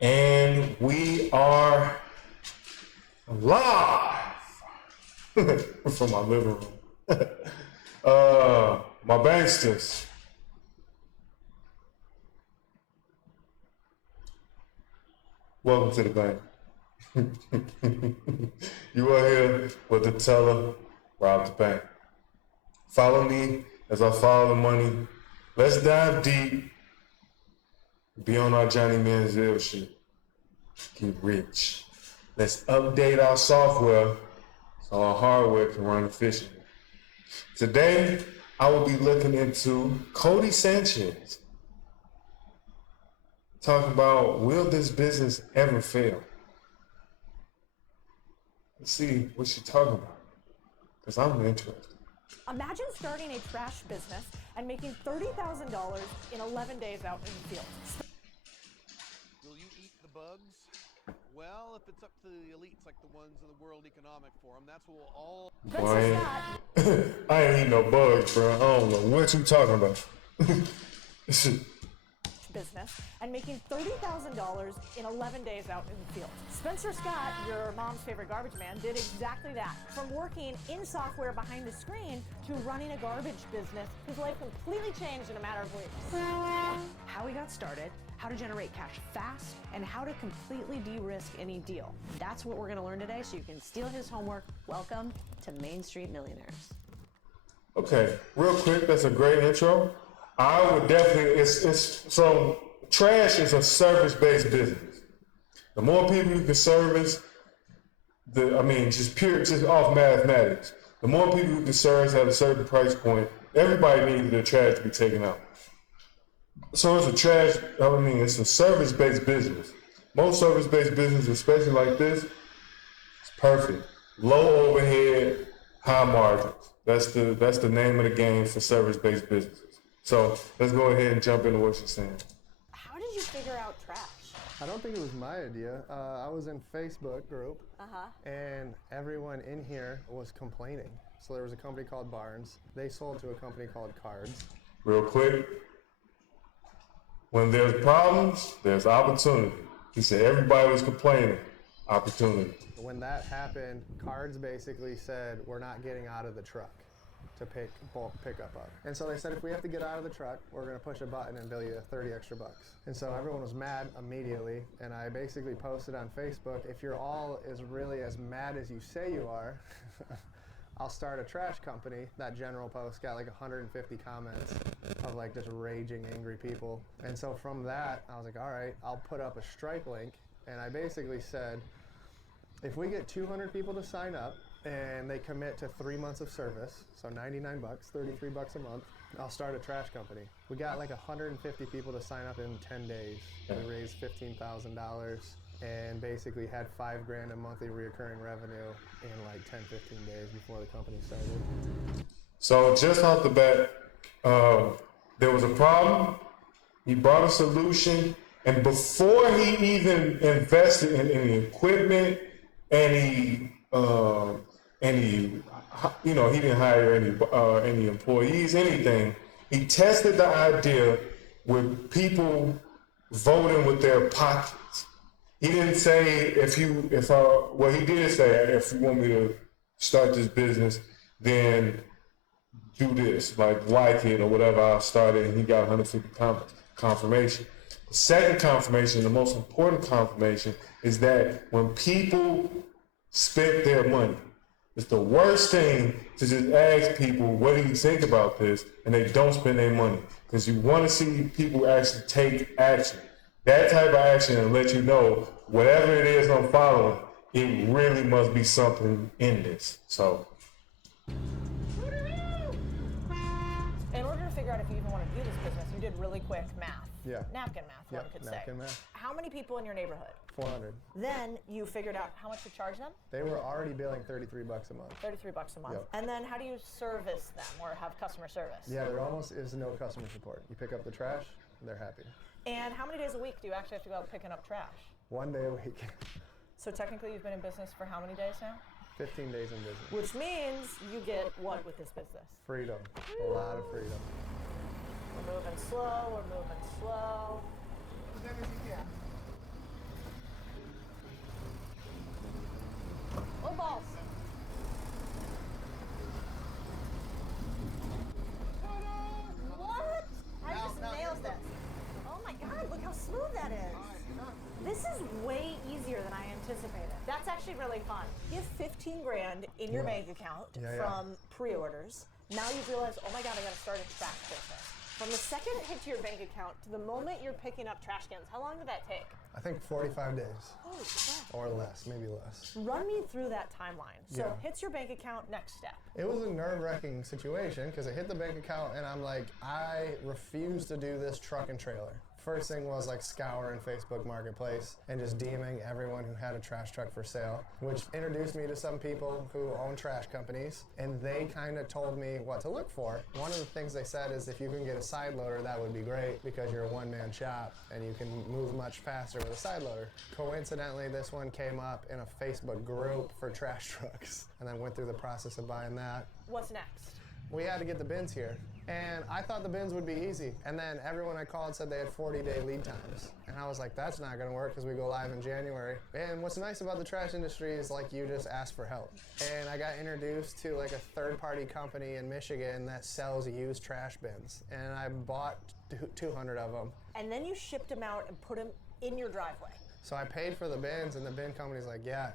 And we are live from my living room. My banksters. Welcome to the bank. You are here with the teller, rob the bank. Follow me as I follow the money. Let's dive deep. Be on our Johnny Manziel shit. Get rich. Let's update our software so our hardware can run efficiently. Today, I will be looking into Cody Sanchez. Talking about, will this business ever fail? Let's see what she's talking about, because I'm interested. Imagine starting a trash business and making $30,000 in 11 days out in the field. Will you eat the bugs? Well, if it's up to the elites like the ones in the World Economic Forum, that's what we'll all... Boy, I ain't eating no bugs, bro. I don't know what you talking about. Business and making $30,000 in 11 days out in the field. Spencer Scott, your mom's favorite garbage man, did exactly that. From working in software behind the screen to running a garbage business, his life completely changed in a matter of weeks. How he got started, how to generate cash fast, and how to completely de-risk any deal. That's what we're going to learn today, so you can steal his homework. Welcome to Main Street Millionaires. Okay, real quick, that's a great intro. I would definitely, so trash is a service-based business. The more people you can service, just off mathematics, the more people you can service at a certain price point, everybody needs their trash to be taken out. So it's a service-based business. Most service-based businesses, especially like this, it's perfect. Low overhead, high margins. That's the name of the game for service-based businesses. So let's go ahead and jump into what you're saying. How did you figure out trash? I don't think it was my idea. I was in Facebook group, and everyone in here was complaining. So there was a company called Barnes. They sold to a company called Cards. Real quick, when there's problems, there's opportunity. He said everybody was complaining. Opportunity. When that happened, Cards basically said, we're not getting out of the truck to pick bulk pickup up. And so they said, if we have to get out of the truck, we're gonna push a button and bill you 30 extra bucks. And so everyone was mad immediately, and I basically posted on Facebook, if you're all really as mad as you say you are, I'll start a trash company. That general post got like 150 comments of like just raging, angry people. And so from that, I was like, all right, I'll put up a Stripe link. And I basically said, if we get 200 people to sign up, and they commit to 3 months of service, so 99 bucks, 33 bucks a month, I'll start a trash company. We got like 150 people to sign up in 10 days. We raised $15,000 and basically had $5,000 a monthly reoccurring revenue in like 10, 15 days before the company started. So just off the bat, there was a problem, he brought a solution, and before he even invested in any equipment, he didn't hire any employees, anything. He tested the idea with people voting with their pockets. He didn't say he did say, if you want me to start this business, then do this, like it or whatever. I'll start it, and he got 150 confirmation. The second confirmation, the most important confirmation, is that when people spent their money, it's the worst thing to just ask people, what do you think about this? And they don't spend their money. Because you want to see people actually take action. That type of action and let you know, whatever it is I'm following, it really must be something in this. So. In order to figure out if you even want to do this business, you did really quick math. Yeah. Napkin math, one could say. Napkin math. How many people in your neighborhood? 400. Then you figured out how much to charge them? They were already billing 33 bucks a month. 33 bucks a month. Yep. And then how do you service them or have customer service? Yeah, there almost is no customer support. You pick up the trash, they're happy. And how many days a week do you actually have to go out picking up trash? 1 day a week. So technically you've been in business for how many days now? 15 days in business. Which means you get what with this business? Freedom. A lot of freedom. We're moving slow, we're moving slow. actually really fun. You have 15 grand in your bank account from pre-orders. Now you've realized, oh my God, I gotta start a trash business. From the second it hits your bank account to the moment you're picking up trash cans, how long did that take? I think 45 days. Holy crap. Or less, maybe less. Run me through that timeline. So Yeah. hits your bank account, next step. It was a nerve-wracking situation because it hit the bank account and I'm like, I refuse to do this truck and trailer. First thing was like scouring Facebook Marketplace and just DMing everyone who had a trash truck for sale, which introduced me to some people who own trash companies, and they kind of told me what to look for. One of the things they said is if you can get a side loader, that would be great because you're a one-man shop and you can move much faster with a side loader. Coincidentally, this one came up in a Facebook group for trash trucks, and I went through the process of buying that. What's next? We had to get the bins here. And I thought the bins would be easy. And then everyone I called said they had 40-day lead times. And I was like, that's not gonna work because we go live in January. And what's nice about the trash industry is like you just ask for help. And I got introduced to like a third-party company in Michigan that sells used trash bins. And I bought 200 of them. And then you shipped them out and put them in your driveway. So I paid for the bins and the bin company's like, yeah,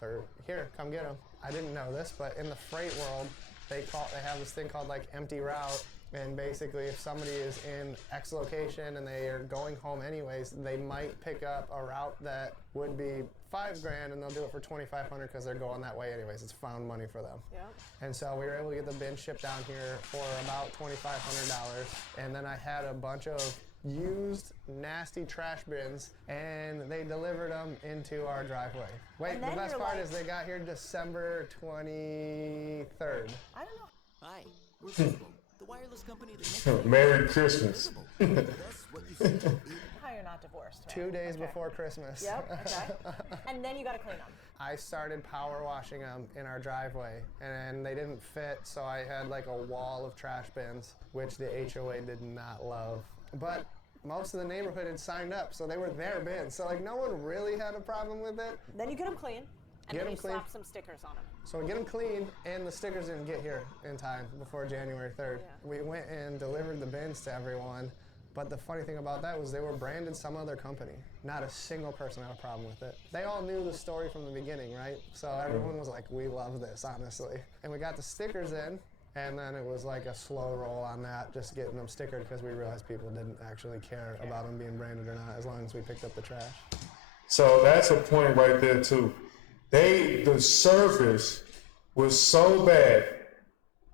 they're here, come get them. I didn't know this, but in the freight world, they have this thing called like empty route, and basically if somebody is in X location and they are going home anyways, they might pick up a route that would be $5 grand and they'll do it for $2,500 because they're going that way anyways. It's found money for them. Yeah. And so we were able to get the bin shipped down here for about $2,500, and then I had a bunch of used nasty trash bins and they delivered them into our driveway. Wait, the best part is they got here December 23rd. I don't know. Hi, we're Visible, the wireless company that makes you Merry Christmas. visible. That's what you see. How you're not divorced, man. 2 days Okay. before Christmas. Yep, okay. And then you gotta clean them. I started power washing them in our driveway and they didn't fit, so I had like a wall of trash bins, which the HOA did not love. But most of the neighborhood had signed up, so they were their bins. So like no one really had a problem with it. Then you get them clean, and Get then 'em you clean. slap some stickers on them. So we get them clean, and the stickers didn't get here in time before January 3rd. Yeah. We went and delivered the bins to everyone, but the funny thing about that was they were branded some other company. Not a single person had a problem with it. They all knew the story from the beginning, right? So everyone was like, we love this, honestly. And we got the stickers in, and then it was like a slow roll on that, just getting them stickered because we realized people didn't actually care about them being branded or not, as long as we picked up the trash. So that's a point right there too. The service was so bad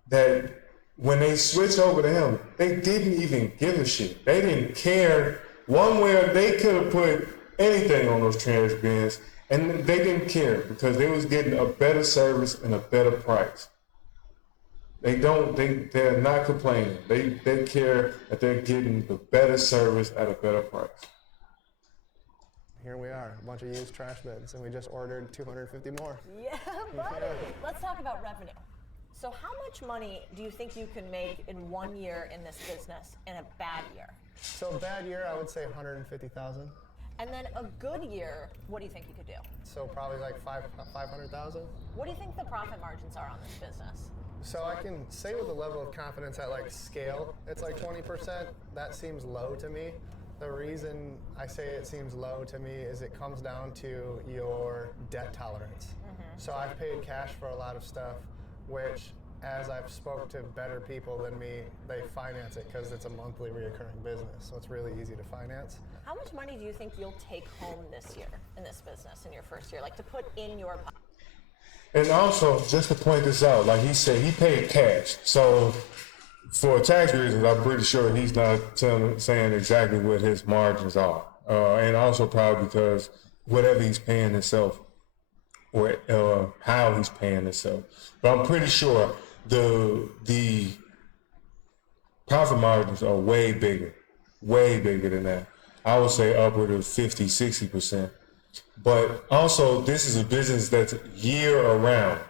that when they switched over to him, they didn't even give a shit. They didn't care one way or they could have put anything on those trash bins, and they didn't care because they was getting a better service and a better price. They're not complaining. They care that they're getting the better service at a better price. Here we are, a bunch of used trash bins, and we just ordered 250 more. Yeah, buddy. Let's talk about revenue. So how much money do you think you can make in 1 year in this business in a bad year? So a bad year, I would say 150,000. And then a good year, what do you think you could do? So probably like 500,000. What do you think the profit margins are on this business? So I can say with a level of confidence at like scale, it's like 20%. That seems low to me. The reason I say it seems low to me is it comes down to your debt tolerance. So I've paid cash for a lot of stuff, which as I've spoke to better people than me, they finance it because it's a monthly reoccurring business. So it's really easy to finance. How much money do you think you'll take home this year in this business in your first year, like to put in your pocket? And also, just to point this out, like he said, he paid cash. So for tax reasons, I'm pretty sure he's not saying exactly what his margins are. And also probably because whatever he's paying himself or how he's paying himself. But I'm pretty sure the profit margins are way bigger than that. I would say upward of 50, 60%. But also, this is a business that's year around.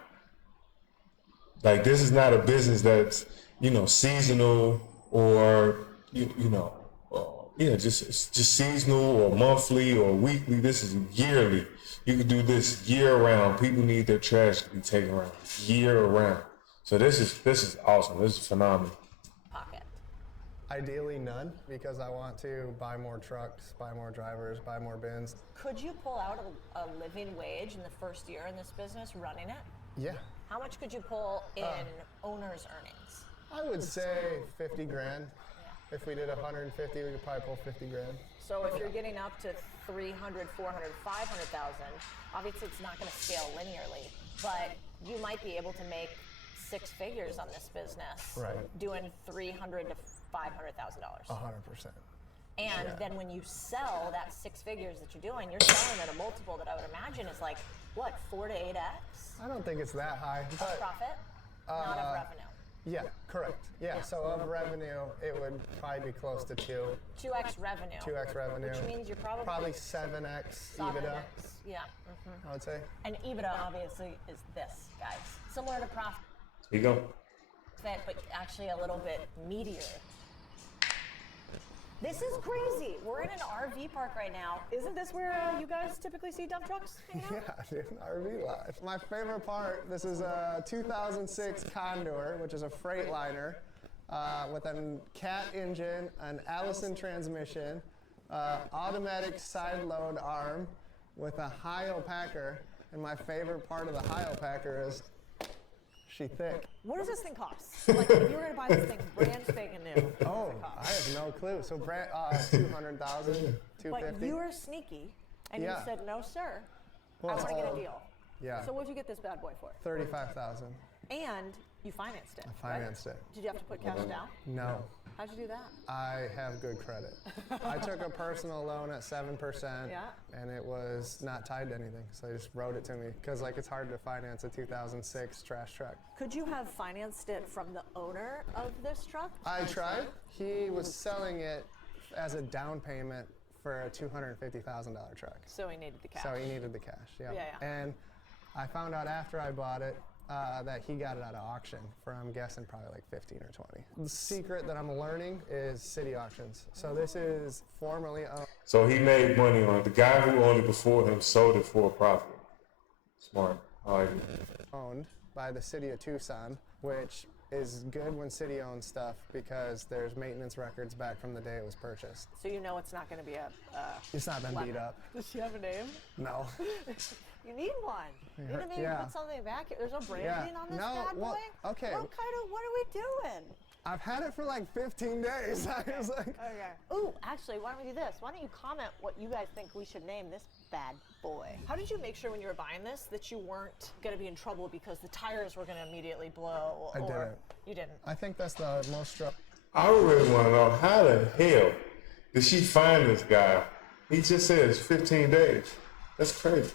Like, this is not a business that's, seasonal or, just seasonal or monthly or weekly. This is yearly. You can do this year round. People need their trash to be taken around year around. So this is awesome. This is phenomenal. Pocket. Ideally none, because I want to buy more trucks, buy more drivers, buy more bins. Could you pull out a living wage in the first year in this business running it? Yeah. How much could you pull in owner's earnings? I would say 50 grand. If we did 150, we could probably pull 50 grand. So if you're getting up to 300, 400, 500,000, obviously it's not going to scale linearly, but you might be able to make 6 figures on this business, doing $300,000 to $500,000. 100%. And then when you sell that 6 figures that you're doing, you're selling at a multiple that I would imagine is like, what, 4 to 8x? I don't think it's that high. Of profit, not of revenue. Yeah, correct. Yeah, so of revenue, it would probably be close to 2x revenue. 2x revenue. Which means you're probably 7x 7x. EBITDA, Yeah. I would say. And EBITDA obviously is this, guys. Similar to profit, Here you go. but actually a little bit meatier. This is crazy. We're in an RV park right now. Isn't this where you guys typically see dump trucks hanging out? Yeah, dude, RV life. My favorite part, this is a 2006 Condor, which is a Freightliner with a Cat engine, an Allison transmission, automatic side load arm with a Hio packer. And my favorite part of the Hio packer is she thick. What does this thing cost? Like, if you were going to buy this thing brand spanking new, what does Oh, it cost? I have no clue. So brand 200,000, 250. But you were sneaky, and you Yeah. said, no, sir, Well, I want to get a deal. Yeah. So what'd you get this bad boy for? 35,000. And you financed it. I financed it. Did you have to put cash down? No. How'd you do that? I have good credit. I took a personal loan at 7%, Yeah. and it was not tied to anything. So they just wrote it to me because like it's hard to finance a 2006 trash truck. Could you have financed it from the owner of this truck? I tried. He was selling it as a down payment for a $250,000 truck. So he needed the cash. So he needed the cash. Yeah. Yeah. And I found out after I bought it that he got it at an auction for, I'm guessing, probably like 15 or 20. The secret that I'm learning is city auctions. So this is formerly owned. So he made money on it. The guy who owned it before him sold it for a profit. Smart. I like it. Owned by the city of Tucson, which is good when city owns stuff because there's maintenance records back from the day it was purchased. So you know it's not going to be a It's not been beat up. Does she have a name? No. You need one. You need to maybe Yeah. put something back here. There's no branding on this No, bad boy? well, okay. What are we doing? I've had it for like 15 days. I was like, Okay. Ooh, actually, why don't we do this? Why don't you comment what you guys think we should name this bad boy? How did you make sure when you were buying this that you weren't going to be in trouble because the tires were going to immediately blow? I or didn't. You didn't. I think that's the most I really want to know how the hell did she find this guy? He just says 15 days. That's crazy.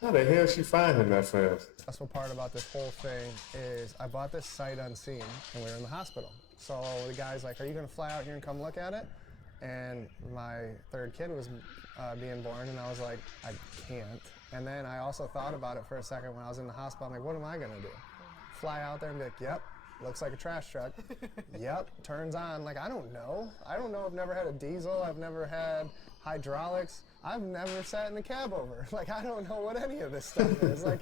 How the hell she find him that fast? stressful part about this whole thing is I bought this sight unseen and we were in the hospital. So the guy's like, are you gonna fly out here and come look at it? And my third kid was being born and I was like, I can't. And then I also thought about it for a second when I was in the hospital. I'm like, what am I gonna do? Fly out there and be like, yep, looks like a trash truck. Yep, turns on. Like, I don't know. I've never had a diesel. I've never had hydraulics. I've never sat in the cab over. Like, I don't know what any of this stuff is. Like,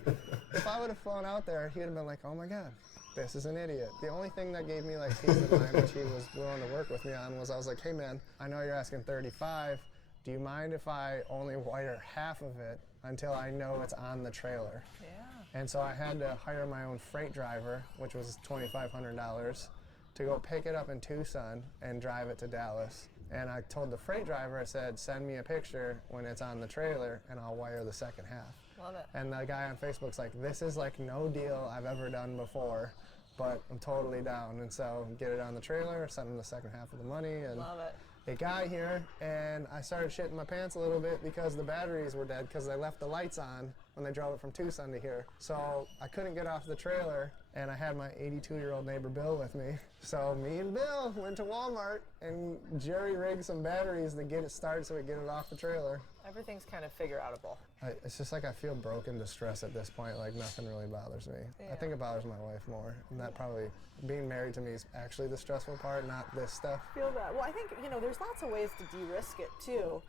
if I would have flown out there, he'd have been like, oh my God, this is an idiot. The only thing that gave me like peace of mind, which he was willing to work with me on, was I was like, hey man, I know you're asking 35. Do you mind if I only wire half of it until I know it's on the trailer? Yeah. And so I had to hire my own freight driver, which was $2,500, to go pick it up in Tucson and drive it to Dallas. And I told the freight driver, I said, send me a picture when it's on the trailer and I'll wire the second half. Love it. And the guy on Facebook's like, this is like no deal I've ever done before, but I'm totally down. And so get it on the trailer, send him the second half of the money. And Love it. it got here and I started shitting my pants a little bit because the batteries were dead because they left the lights on when they drove it from Tucson to here. So I couldn't get off the trailer and I had my 82-year-old neighbor Bill with me. So me and Bill went to Walmart and jerry-rigged some batteries to get it started so we get it off the trailer. Everything's kind of figure-outable. It's just like I feel broken distress at this point, like nothing really bothers me. I think it bothers my wife more, and that probably, being married to me is actually the stressful part, not this stuff. Feel that. Well, I think, there's lots of ways to de-risk it, too.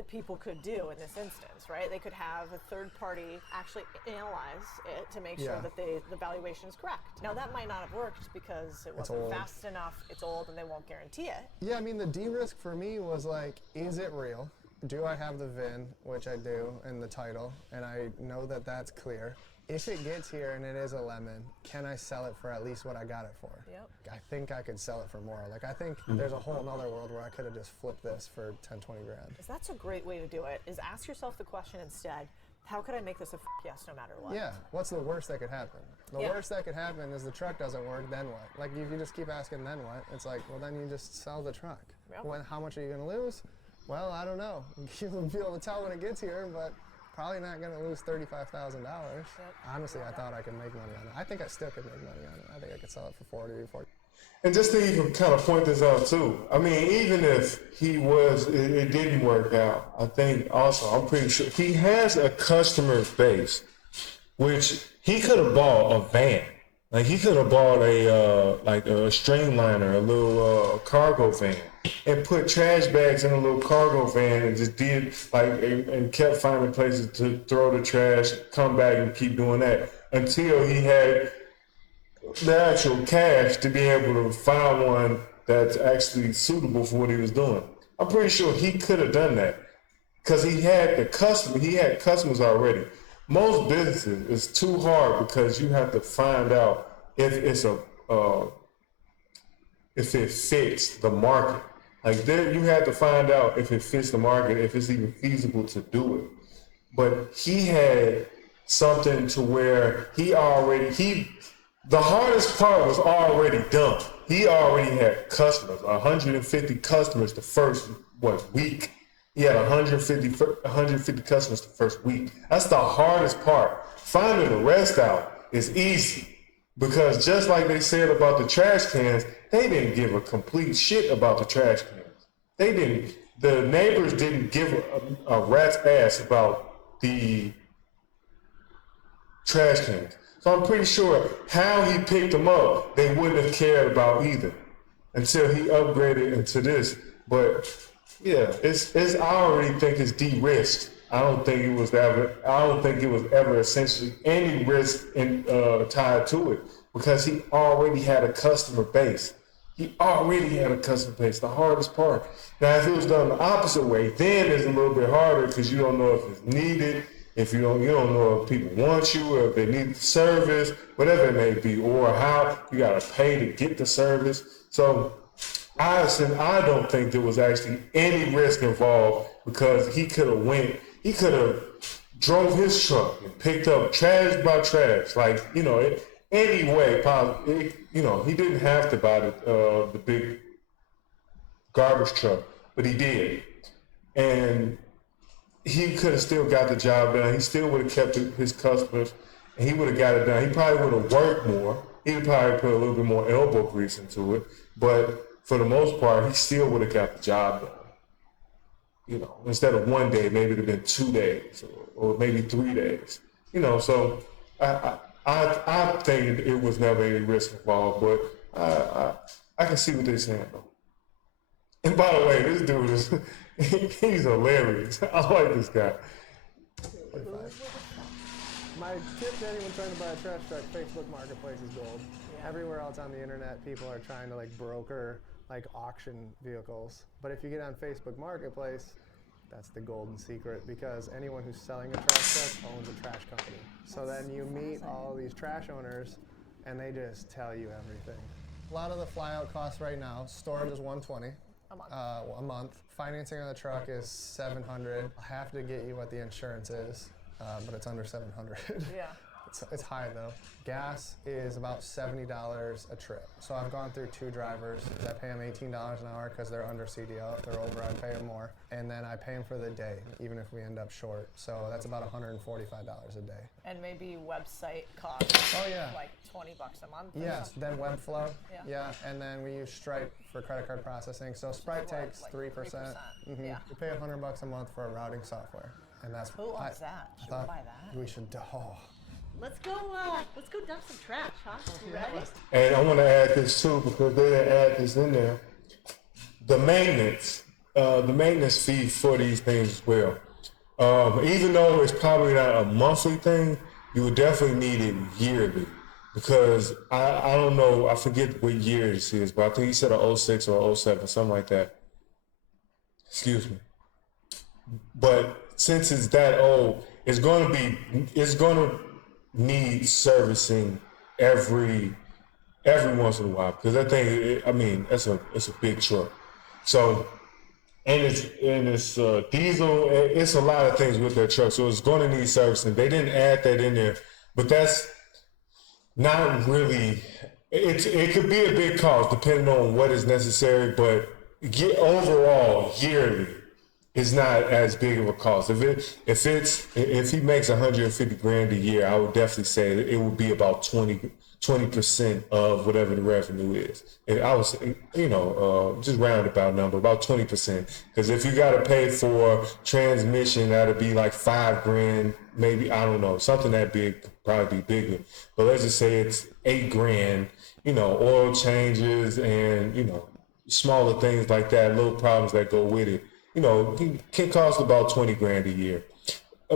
that people could do in this instance, right? They could have a third party actually analyze it to make sure Yeah. that the valuation is correct. Now that might not have worked because it wasn't old. fast enough, it's old, and they won't guarantee it. Yeah, I mean, the D-risk for me was like, is it real? Do I have the VIN, which I do, and the title, and I know that that's clear. If it gets here and it is a lemon, can I sell it for at least what I got it for? Yep. I think I could sell it for more. Like, I think there's a whole nother world where I could have just flipped this for 10, 20 grand. That's a great way to do it, is ask yourself the question instead, how could I make this a yes no matter what? Yeah, what's the worst that could happen? The Yeah. worst that could happen is the truck doesn't work, then what? Like, if you just keep asking, then what? It's like, well, then you just sell the truck. Yep. How much are you going to lose? Well, I don't know. You'll be able to tell when it gets here, but probably not going to lose $35,000. Honestly, I thought I could make money on it. I think I still could make money on it. I think I could sell it for 40. And just to even kind of point this out too, I mean, even if it didn't work out, I think also, I'm pretty sure he has a customer base, which he could have bought a van. Like he could have bought a streamliner, a little cargo van, and put trash bags in a little cargo van and just did and kept finding places to throw the trash, come back and keep doing that until he had the actual cash to be able to find one that's actually suitable for what he was doing. I'm pretty sure he could have done that because he had customers already. Most businesses, it's too hard because you have to find out if it fits the market. Like there, you have to find out if it fits the market, if it's even feasible to do it. But he had something to where the hardest part was already done. He already had customers, 150 customers the first week. He had 150 customers the first week. That's the hardest part. Finding the rest out is easy because just like they said about the trash cans, they didn't give a complete shit about the trash cans. They didn't. The neighbors didn't give a rat's ass about the trash cans. So I'm pretty sure how he picked them up, they wouldn't have cared about either until he upgraded into this. But yeah, I already think it's de-risked. I don't think it was ever essentially any risk tied to it because he already had a customer base. The hardest part. Now, if it was done the opposite way, then it's a little bit harder because you don't know if it's needed, if you don't know if people want you, or if they need the service, whatever it may be, or how you gotta pay to get the service. So I don't think there was actually any risk involved because he could have drove his truck and picked up trash by trash, any way possible. He didn't have to buy the big garbage truck, but he did. And he could have still got the job done. He still would have kept his customers, and he would have got it done. He probably would have worked more. He would probably put a little bit more elbow grease into it, but for the most part, he still would have got the job done. Instead of 1 day, maybe it would have been 2 days, or maybe 3 days. So I think it was never any risk involved, but I can see what they're saying though. And by the way, this dude he's hilarious. I like this guy. My tip to anyone trying to buy a trash truck, Facebook Marketplace is gold. Yeah. Everywhere else on the internet, people are trying to broker auction vehicles. But if you get on Facebook Marketplace, that's the golden secret because anyone who's selling a trash truck owns a trash company. So then you meet all these trash owners and they just tell you everything. A lot of the flyout costs right now, storage is $120 a month. Financing on the truck is $700. I have to get you what the insurance is, but it's under $700. Yeah. It's high though. Gas is about $70 a trip. So I've gone through 2 drivers. I pay them $18 an hour because they're under CDL. If they're over, I pay them more. And then I pay them for the day, even if we end up short. So that's about $145 a day. And maybe website costs. Oh yeah. Like $20 a month. or Yes, something. then Webflow. Yeah. And then we use Stripe for credit card processing. So Stripe takes 3%. 3%. Yeah. We pay $100 a month for a routing software. And that's Who owns that? Should we thought buy that? we should. Let's go dump some trash, huh? You ready? And I want to add this too because they didn't add this in there. The maintenance the maintenance fee for these things as well. Even though it's probably not a monthly thing, you would definitely need it yearly because I don't know, I forget what year this is, but I think he said a 06 or 07, something like that. Excuse me. But since it's that old, it's going to need servicing every once in a while because that thing, I mean, it's a big truck. So, and it's diesel. It's a lot of things with that truck, so it's going to need servicing. They didn't add that in there, but that's not really. It could be a big cost depending on what is necessary, but overall yearly, it's not as big of a cost. If he makes 150 grand a year, I would definitely say that it would be about 20% of whatever the revenue is. And I was, just roundabout number, about 20%. Because if you got to pay for transmission, that'd be like 5 grand, maybe, I don't know, something that big, probably be bigger. But let's just say it's 8 grand, oil changes and, smaller things like that, little problems that go with it. Can cost about 20 grand a year.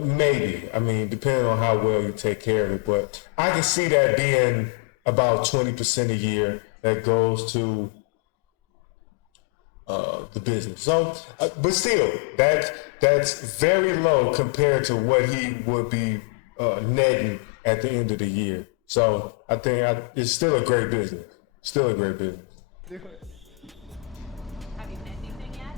Maybe. I mean, depending on how well you take care of it. But I can see that being about 20% a year that goes to the business. So, but still, that's very low compared to what he would be netting at the end of the year. So I think it's still a great business. Still a great business. Do it. Have you met anything yet?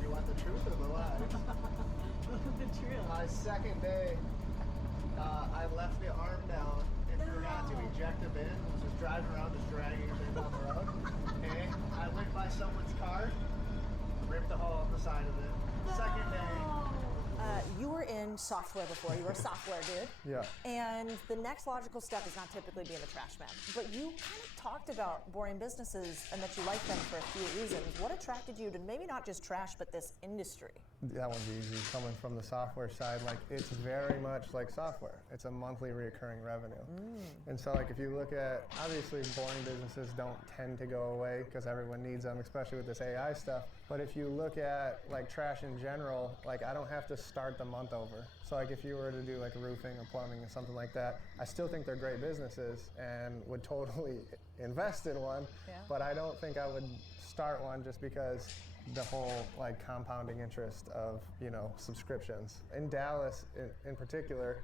Do you want the truth or the lie? The truth. My second day, I left the arm down and forgot to eject a bin. Was just driving around, just dragging a bin down the road. Okay, I went by someone's car, ripped a hole on the side of it. Second day. You were in software before. You were a software dude. Yeah. And the next logical step is not typically being a trash man. But you kind of talked about boring businesses and that you like them for a few reasons. What attracted you to maybe not just trash, but this industry? That one's easy. Coming from the software side, it's very much like software. It's a monthly recurring revenue. And so if you look at, obviously boring businesses don't tend to go away because everyone needs them, especially with this AI stuff. But if you look at trash in general, I don't have to start the month over. So if you were to do roofing or plumbing or something like that, I still think they're great businesses and would totally invest in one. Yeah. But I don't think I would start one just because the whole compounding interest of subscriptions. In Dallas in particular,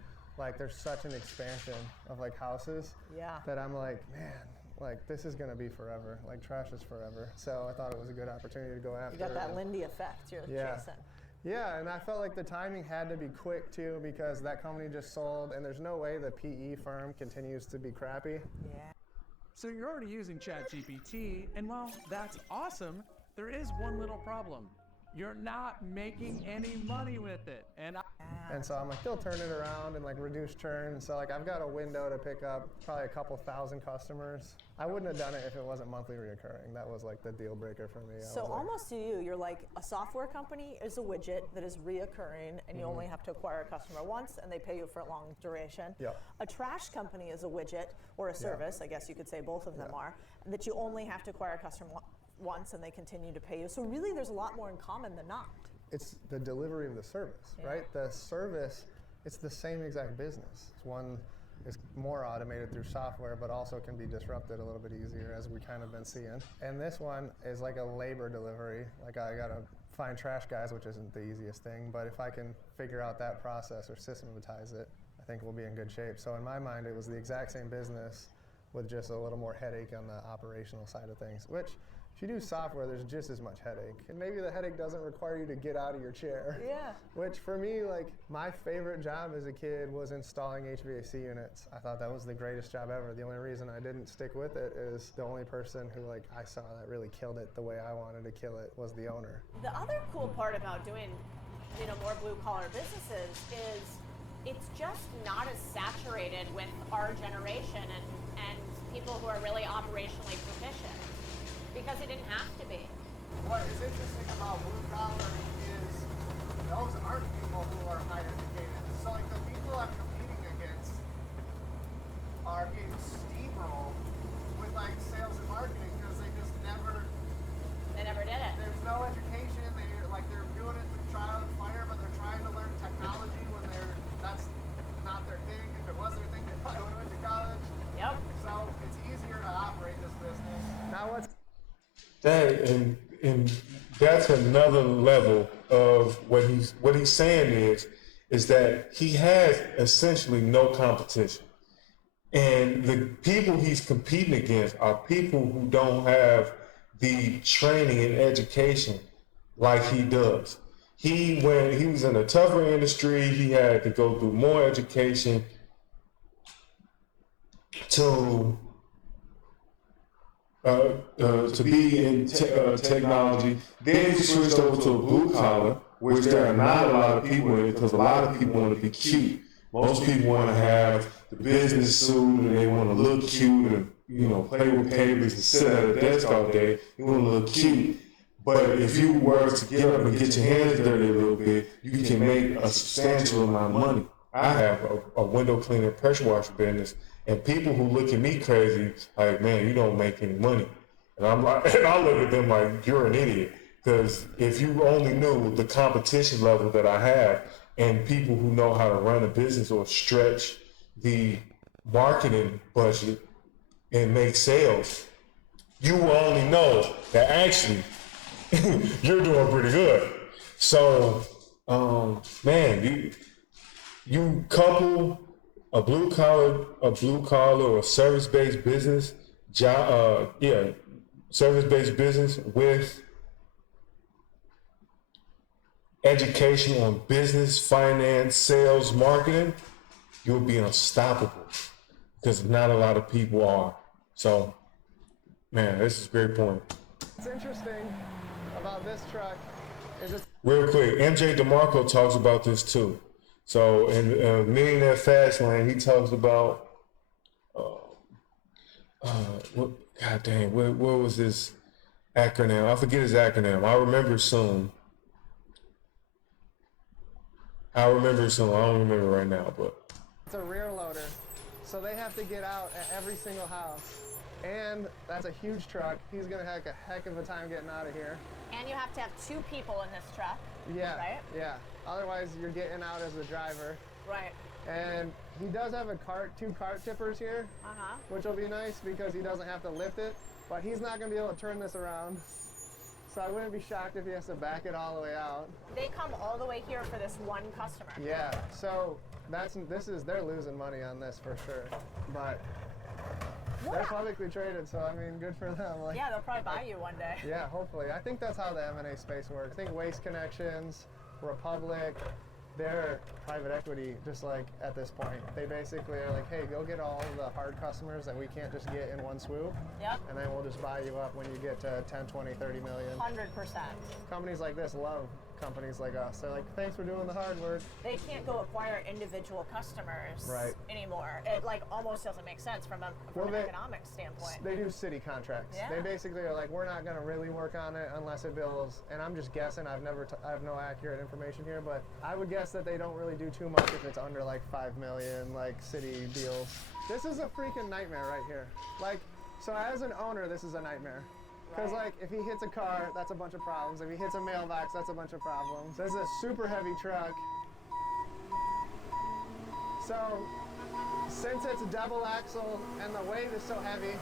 there's such an expansion of houses that I'm man, this is gonna be forever. Trash is forever. So I thought it was a good opportunity to go after. You got that Lindy effect you're chasing. Yeah, and I felt like the timing had to be quick too because that company just sold and there's no way the PE firm continues to be crappy. Yeah. So you're already using ChatGPT, and while that's awesome, there is one little problem. You're not making any money with it. And so I'm they'll turn it around and reduce churn. So I've got a window to pick up probably a couple thousand customers. I wouldn't have done it if it wasn't monthly reoccurring. That was the deal breaker for me. So almost to you're a software company is a widget that is reoccurring and you only have to acquire a customer once and they pay you for a long duration. Yeah. A trash company is a widget or a service, I guess you could say both of them are, that you only have to acquire a customer once and they continue to pay you. So really there's a lot more in common than not. It's the delivery of the service, right? The service, it's the same exact business. One is more automated through software, but also can be disrupted a little bit easier as we kind of been seeing. And this one is a labor delivery. I gotta find trash guys, which isn't the easiest thing, but if I can figure out that process or systematize it, I think we'll be in good shape. So in my mind, it was the exact same business with just a little more headache on the operational side of things, which if you do software, there's just as much headache. And maybe the headache doesn't require you to get out of your chair. Yeah. Which for me, my favorite job as a kid was installing HVAC units. I thought that was the greatest job ever. The only reason I didn't stick with it is the only person who I saw that really killed it the way I wanted to kill it was the owner. The other cool part about doing, more blue collar businesses is it's just not as saturated with our generation and people who are really operationally proficient. Because it didn't have to be. What is interesting about blue collar is those aren't people who are high educated. So the people I'm competing against are getting steamrolled with sales and marketing because they just never. They never did it. There's no education and that's another level of what he's saying is that he has essentially no competition. And the people he's competing against are people who don't have the training and education like he does. When he was in a tougher industry, he had to go through more education to be in technology. Then he switched over to a blue collar, which there are not a lot of people in it because a lot of people want to be cute. Most people want to have the business suit and they want to look cute and play with cables and sit at a desk all day. You want to look cute. But if you were to get up and get your hands dirty a little bit, you can make a substantial amount of money. I have a window cleaning pressure washer business, and people who look at me crazy, like, man, you don't make any money. And I'm like, and I look at them like, you're an idiot. Because if you only knew the competition level that I have and people who know how to run a business or stretch the marketing budget and make sales, you will only know that actually you're doing pretty good. So, man, you couple a blue collar or service-based business service-based business with education on business, finance, sales, marketing, you'll be unstoppable because not a lot of people are. So, man, this is a great point. What's interesting about this truck is it's Real quick, MJ DeMarco talks about this too. So in Millionaire Fastlane, he talks about what was his acronym? I forget his acronym. I'll remember soon. I don't remember right now, but it's a rear loader, so they have to get out at every single house. And that's a huge truck. He's gonna have a heck of a time getting out of here. And you have to have 2 people in this truck. Yeah, Right? yeah. Otherwise, you're getting out as the driver. Right. And he does have 2 cart tippers here, which will be nice because he doesn't have to lift it. But he's not gonna be able to turn this around. So I wouldn't be shocked if he has to back it all the way out. They come all the way here for this one customer. Yeah. So they're losing money on this for sure. But they're publicly traded, so I mean, good for them. Like, Yeah, they'll probably buy you one day. yeah, hopefully. I think that's how the M&A space works. I think Waste Connections, Republic, they're private equity, just like at this point. They basically are like, hey, go get all the hard customers that we can't just get in one swoop. Yep. And then we'll just buy you up when you get to 10, 20, 30 million. 100%. Companies like this love companies like us. They're like, thanks for doing the hard work. They can't go acquire individual customers anymore. It like almost doesn't make sense from an economic standpoint. They do city contracts. Yeah. They basically are like, we're not going to really work on it unless it bills. And I'm just guessing. I have no accurate information here, but I would guess that they don't really do too much if it's under like 5 million, like city deals. This is a freaking nightmare right here. Like, so as an owner, this is a nightmare. Because like, if he hits a car, that's a bunch of problems. If he hits a mailbox, that's a bunch of problems. This is a super heavy truck. So, since it's a double axle and the weight is so heavy,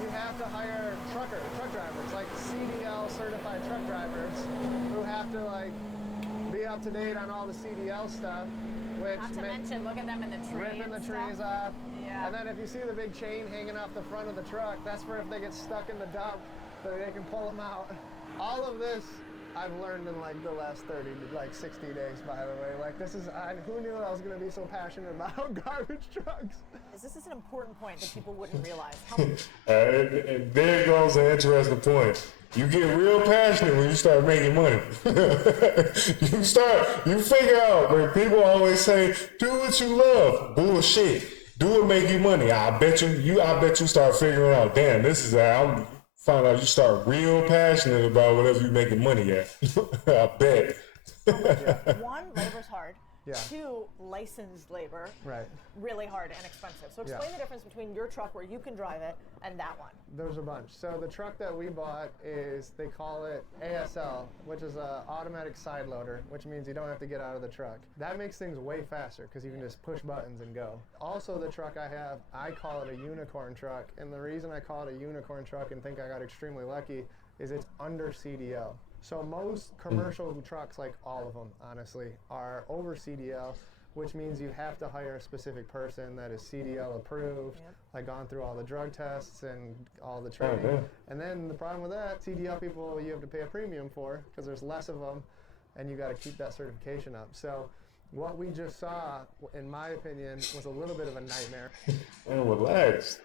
you have to hire truck drivers, like CDL certified truck drivers, who have to like be up to date on all the CDL stuff. Which Not to mention, look at them in the trees. ripping the trees off. Yeah. And then if you see the big chain hanging off the front of the truck, that's for if they get stuck in the dump, so they can pull them out. All of this I've learned in like the last 60 days, by the way. Like who knew I was gonna be so passionate about garbage trucks? This is an important point that people wouldn't realize. and there goes an interesting point. You get real passionate when you start making money. you figure out where people always say, do what you love. Bullshit. Do what make you money. I bet you start figuring out, damn, this is I'm find out you start real passionate about whatever you're making money at. I bet. One, labor's hard. Yeah. 2, licensed labor. Right. Really hard and expensive. So explain the difference between your truck where you can drive it and that one. There's a bunch. So the truck that we bought they call it ASL, which is an automatic side loader, which means you don't have to get out of the truck. That makes things way faster because you can just push buttons and go. Also, the truck I call it a unicorn truck. And the reason I call it a unicorn truck and think I got extremely lucky is it's under CDL. So most commercial trucks, like all of them, honestly, are over CDL, which means you have to hire a specific person that is CDL approved, like gone through all the drug tests and all the training. And then the problem with that, CDL people you have to pay a premium for because there's less of them, and you got to keep that certification up. So what we just saw, in my opinion, was a little bit of a nightmare. Man, relax.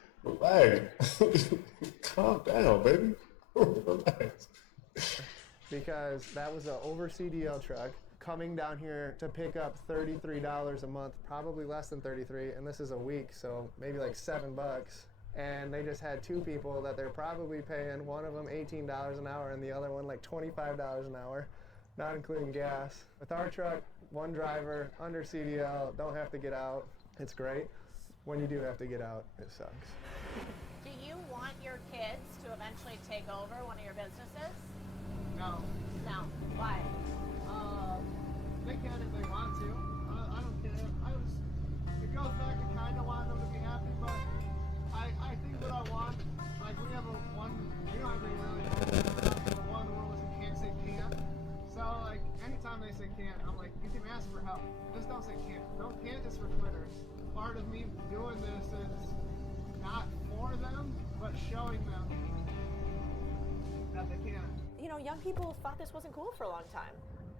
Calm down, baby. Relax. Because that was an over CDL truck coming down here to pick up $33 a month, probably less than 33, and this is a week, so maybe like $7. And they just had two people that they're probably paying, one of them $18 an hour and the other one like $25 an hour, not including gas. With our truck, one driver, under CDL, don't have to get out. It's great. When you do have to get out, it sucks. Do you want your kids to eventually take over one of your businesses? No. No. Why? They can if they want to. I don't care. It goes back to kind of wanting them to be happy, but I think what I want, like we don't have any really the one of the rules you can't say can't. So like anytime they say can't, I'm like, you can ask for help. Just don't say can't. Can't is for quitters. Part of me doing this is not for them, but showing them that they can. You know, young people thought this wasn't cool for a long time.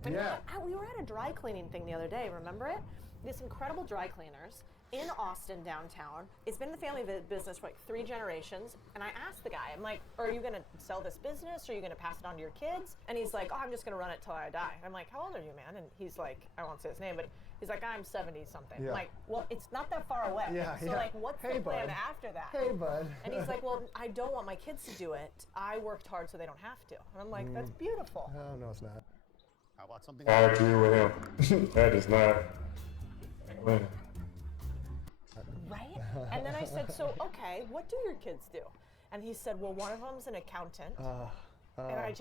Yeah. We were at a dry cleaning thing the other day, remember it? This incredible dry cleaners in Austin downtown. It's been the family business for like 3 generations. And I asked the guy, I'm like, are you gonna sell this business? Are you gonna pass it on to your kids? And he's like, oh, I'm just gonna run it till I die. I'm like, how old are you, man? And he's like, I won't say his name, but he's like, I'm 70 something. Yeah. I'm like, well, it's not that far away. Yeah, so like, what's the plan after that? Hey, bud. And he's like, well, I don't want my kids to do it. I worked hard so they don't have to. And I'm like, that's beautiful. Oh, no, it's not. How about something? I agree with him. That is not. Right? And then I said, so, okay, what do your kids do? And he said, well, one of them's an accountant. And I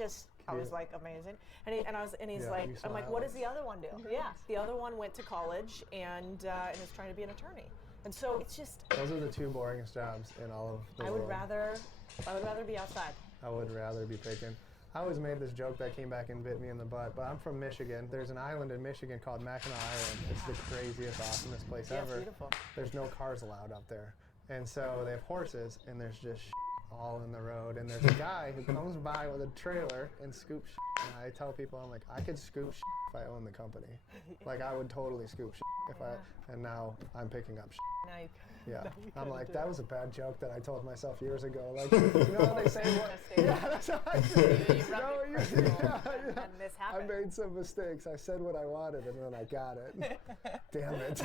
was like, amazing. And he's like, I'm like, what does the other one do? Yeah, the other one went to college and is trying to be an attorney. And so it's just. Those are the 2 boringest jobs in all of the world. I would rather be outside. I would rather be picking. I always made this joke that came back and bit me in the butt, but I'm from Michigan. There's an island in Michigan called Mackinac Island. It's the craziest, awesomest place ever. It's beautiful. There's no cars allowed up there. And so they have horses, and there's just all in the road. And there's a guy who comes by with a trailer and scoops And I tell people, I'm like, I could scoop if I owned the company. Like, I would totally scoop if and now I'm picking up Now you Yeah, now you I'm gotta like, do that it. was a bad joke that I told myself years ago. Like, you know how they say what? Yeah, that's how I say it. And this I happened. made some mistakes. I said what I wanted and then I got it. Damn it.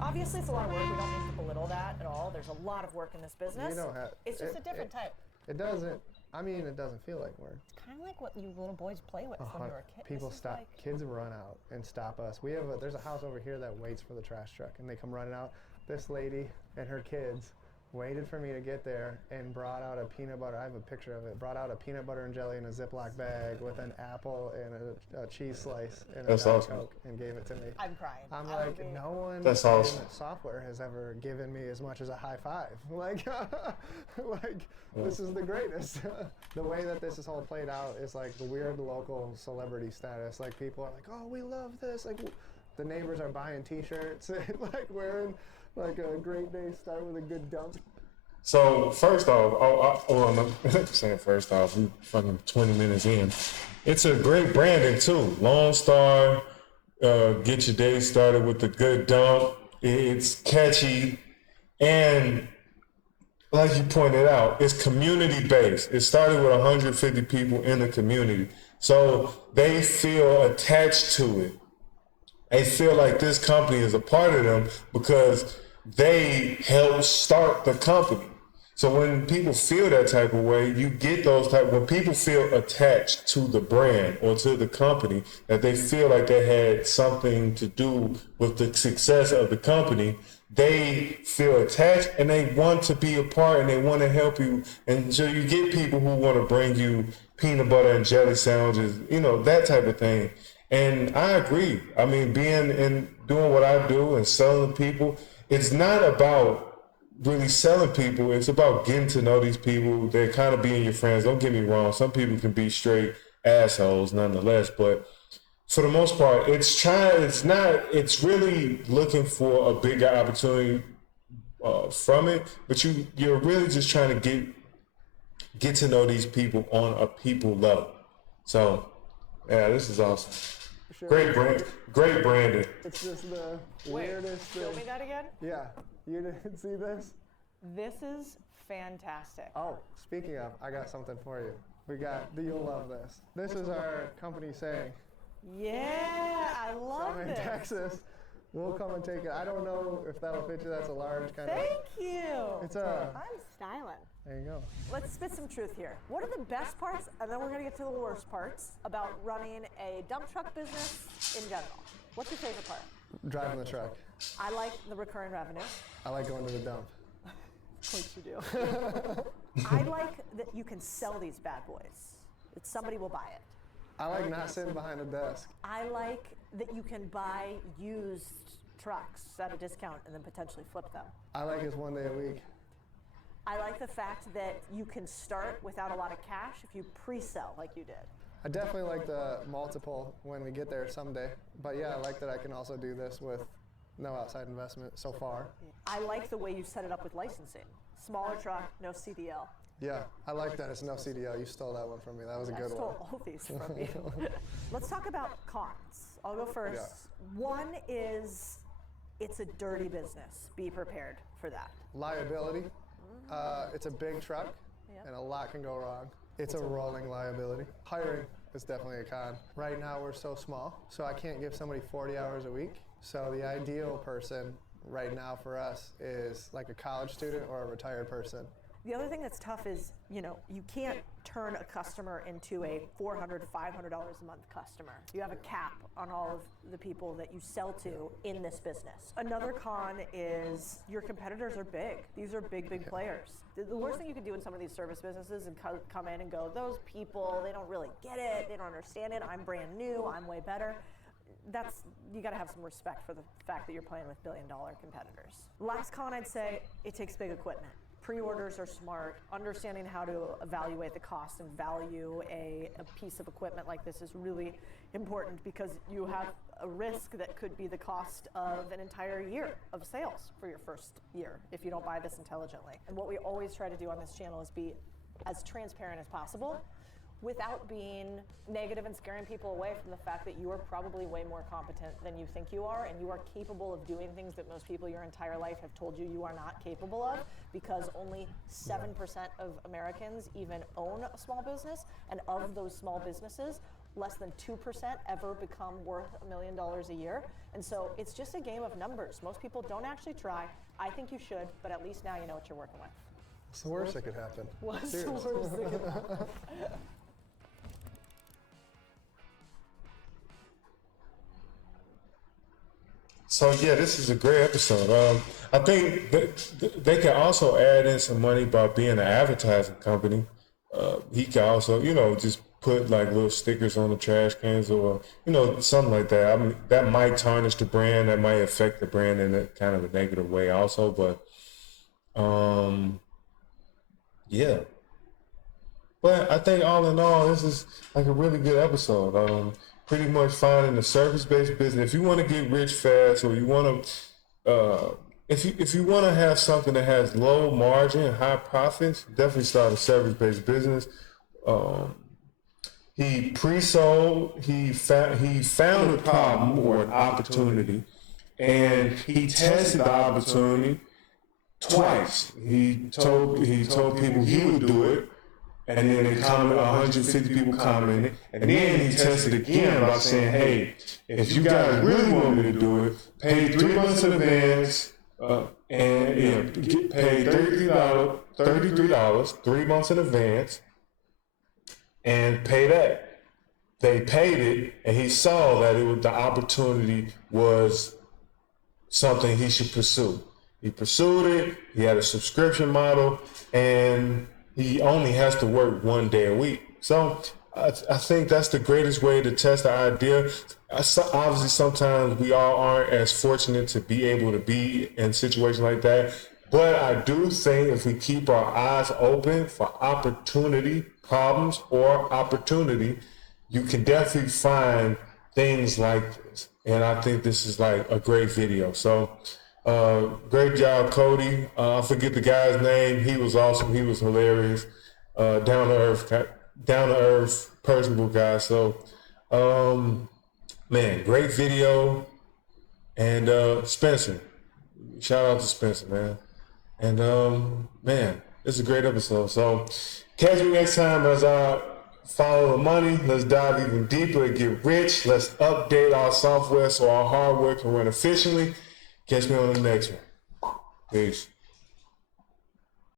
Obviously, it's a lot of work. We don't need to belittle that at all. There's a lot of work in this business. You don't have, It's just a different type. It doesn't. I mean, it doesn't feel like work. It's kind of like what you little boys play with when you were a kid. People This is stop. like- Kids run out and stop us. We have there's a house over here that waits for the trash truck, and they come running out. This lady and her kids waited for me to get there and brought out a peanut butter. I have a picture of it. Brought out a peanut butter and jelly in a Ziploc bag with an apple and a cheese slice and a That's Diet awesome. Coke and gave it to me. I'm crying. I'm I would like, be- no one That's in awesome. software has ever given me as much as a high five. Like, this is the greatest. The way that this is all played out is like the weird local celebrity status. Like, people are like, oh, we love this. Like, the neighbors are buying T-shirts and like wearing like a great day start with a good dump. So first off, I'm saying first off, we fucking 20 minutes in. It's a great branding too. Lone Star, get your day started with a good dump. It's catchy, and like you pointed out, it's community based. It started with 150 people in the community, so they feel attached to it. They feel like this company is a part of them because they helped start the company. So when people feel that type of way, you get those when people feel attached to the brand or to the company, that they feel like they had something to do with the success of the company, they feel attached and they want to be a part and they want to help you. And so you get people who want to bring you peanut butter and jelly sandwiches, you know, that type of thing. And I agree. I mean, being and doing what I do and selling to people, it's not about really selling people. It's about getting to know these people. They're kind of being your friends. Don't get me wrong. Some people can be straight assholes nonetheless, but for the most part, it's really looking for a bigger opportunity from it, but you're really just trying to get to know these people on a people level. So, yeah, this is awesome. Sure. Great branding. It's just the weirdest thing. Show me that again. Yeah, you didn't see this? This is fantastic. Oh, speaking of, I got something for you. You'll love this. This is our company saying, Yeah, I love I'm in this. Texas. We'll come and take it. I don't know if that'll fit you. That's a large kind of. Thank you. It's a. I'm styling. There you go. Let's spit some truth here. What are the best parts, and then we're going to get to the worst parts, about running a dump truck business in general? What's your favorite part? Driving the truck. I like the recurring revenue. I like going to the dump. Of course you do. I like that you can sell these bad boys. That somebody will buy it. I like not sitting behind a desk. I like that you can buy used trucks at a discount and then potentially flip them. I like it's 1 day a week. I like the fact that you can start without a lot of cash if you pre-sell like you did. I definitely like the multiple when we get there someday. But yeah, I like that I can also do this with no outside investment so far. I like the way you set it up with licensing. Smaller truck, no CDL. Yeah, I like that it's no CDL. You stole that one from me. That was a I good one. stole all these from you. Let's talk about cons. I'll go first. Yeah. One is it's a dirty business. Be prepared for that. Liability. It's a big truck, and a lot can go wrong. It's a rolling liability. Hiring is definitely a con. Right now we're so small, so I can't give somebody 40 hours a week. So the ideal person right now for us is like a college student or a retired person. The other thing that's tough is, you can't turn a customer into a $400, $500 a month customer. You have a cap on all of the people that you sell to in this business. Another con is your competitors are big. These are big players. The worst thing you can do in some of these service businesses is come in and go, those people, they don't really get it, they don't understand it, I'm brand new, I'm way better. You gotta have some respect for the fact that you're playing with billion-dollar competitors. Last con, I'd say, it takes big equipment. Pre-orders are smart. Understanding how to evaluate the cost and value a piece of equipment like this is really important because you have a risk that could be the cost of an entire year of sales for your first year if you don't buy this intelligently. And what we always try to do on this channel is be as transparent as possible without being negative and scaring people away from the fact that you are probably way more competent than you think you are, and you are capable of doing things that most people your entire life have told you are not capable of, because only 7% of Americans even own a small business, and of those small businesses, less than 2% ever become worth $1 million a year. And so it's just a game of numbers. Most people don't actually try. I think you should, but at least now you know what you're working with. It's the worst that could happen. What's the worst that could happen? So yeah, this is a great episode. I think that they can also add in some money by being an advertising company. He can also, just put like little stickers on the trash cans or, something like that. I mean, that might tarnish the brand. That might affect the brand in a kind of a negative way also. But, yeah. But I think all in all, this is like a really good episode. Pretty much finding the service-based business. If you want to get rich fast, or you want to, if you want to have something that has low margin, high profits, definitely start a service-based business. He pre-sold. He found a problem or an opportunity, and he tested the opportunity twice. He told people he would do it. And then they commented, 150 people commented. And then he tested again by saying, hey, if you guys really want me to do it, pay 3 months in advance and get paid $33, 3 months in advance, and pay that. They paid it, and he saw that the opportunity was something he should pursue. He pursued it, he had a subscription model, and he only has to work 1 day a week. So I think that's the greatest way to test the idea. Obviously, sometimes we all aren't as fortunate to be able to be in situations like that. But I do think if we keep our eyes open for opportunity, problems, or opportunity, you can definitely find things like this. And I think this is like a great video. So great job, Cody. I forget the guy's name. He was awesome. He was hilarious. Down to earth, personable guy. So, man, great video. And Spencer, shout out to Spencer, man. And man, this is a great episode. So catch me next time as I follow the money. Let's dive even deeper and get rich. Let's update our software so our hardware can run efficiently. Catch me on the next one. Peace.